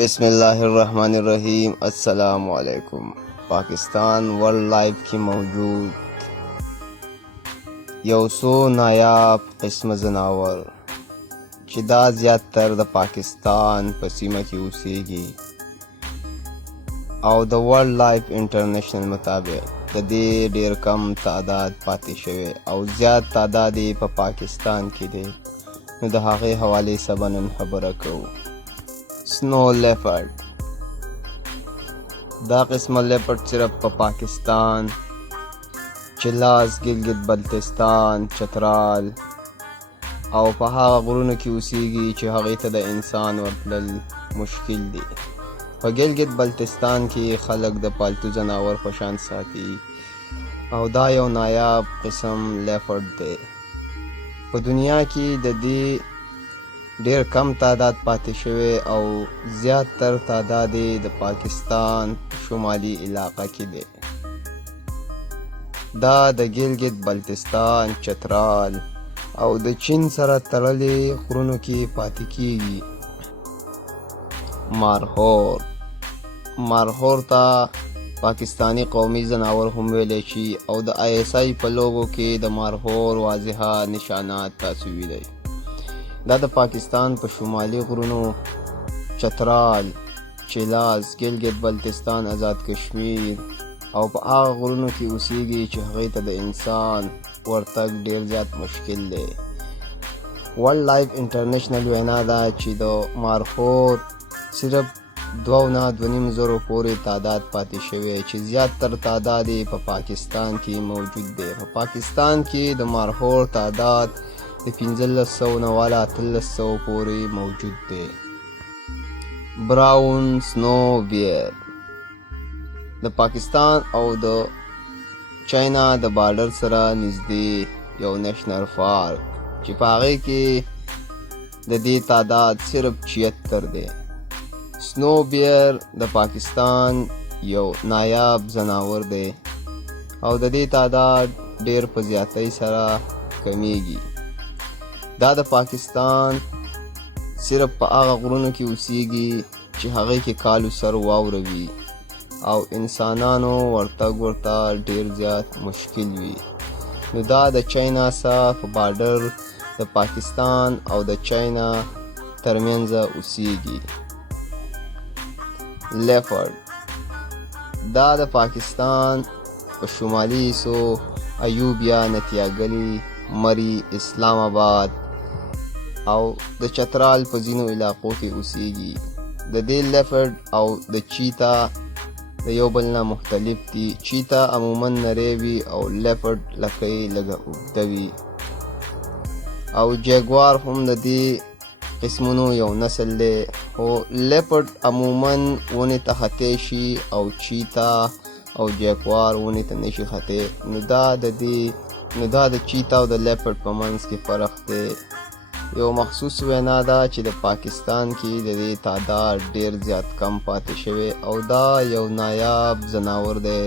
بسم الله الرحمن الرحیم. السلام علیکم. پاکستان ورلड لایف کې موجود یو څو نایاب قسم ځناور چې دا زیاتر د پاکستان په سیمه کې اوسېږي او د ورلड لایف انټرنیشنل مطابق د دې ډېر کم تعداد پاتې شوی او زیات تعداد یې په پاکستان کې دی. نو د هغې حوالې څخه نن خبره کوو. سنو لیپرډ. دا قسمه لیپرډ صرف په پاکستان، چلاس، گلگت بلتستان، چترال او په هغه غرونو کې اوسېږي چې هغې ته د انسان ورتلل مشکل دي. په گلگت بلتستان کې خلک د پالتو ځناور په شان ساتي او دا یو نایاب قسم لیپرډ دی. په دنیا کې د دې ډېر کم تعداد پاتې شوی او زیاتر تعداد یې د پاکستان شمالي علاقه کې دی. دا د گلگت بلتستان، چترال او د چین سره تړلې غرونو کې پاتې کیږي. مارغور ته پاکستانی قومي ځناور هم ویلی شي او د ISI په لوګو کې د مارغور واضحه نشانات تاسو ویلی. دا د پاکستان په شمالي غرونو چترال، چلاس، گلگت بلتستان، آزاد کشمیر او په هغه غرونو کې اوسېږي چې هغې ته د انسان ورتګ ډېر زیات مشکل دی. ورلड لایف انټرنیشنل وینا ده چې د مارغور صرف 2.5 زرو پورې تعداد پاتې شوی چې زیاتر تعداد یې په پاکستان کې موجود دی. په پاکستان کې د مارغور تعداد د 1500 نه والا 1300 پورې موجود دی. براون سنو بیر. د پاکستان او د چاینا د بارډر سره نږدې یو نیشنل پارک چې په هغې کې د دې تعداد صرف 76 دی. سنو بیر د پاکستان یو نایاب ځناور دی او د دې تعداد ډېر په زیاتۍ سره کمیږي. دا د پاکستان صرف په هغه غرونو کې اوسېږي چې هغې کې کالو سر واوره وي او انسانانو ورتګ ورته ډېر زیات مشکل وي. نو دا د چاینا سره په بارډر د پاکستان او د چاینا ترمنځ اوسېږي. لیپرډ. دا د پاکستان په شمالي حصو ایوبیا، نتیاګلي، مري، اسلام آباد او د چترال په ځینو علاقو کې اوسېږي. د دې لیپرډ او د چیتا د یو بل نه مختلف دي. چیتا عموما نری وي او لیپرډ لکه یې لږه اوږده وي او جګوار هم د دې قسمونو یو نسل دی. خو لیپرډ عموما ونې ته ختی شي او چیتا او جګوار ونې ته نشي ختی. نو دا د چیتا او د لیپرډ په منځ کې فرق دی. یو مخصوص وینا ده چې د پاکستان کې د دې تعداد ډېر زیات کم پاتې شوی او دا یو نایاب ځناور دی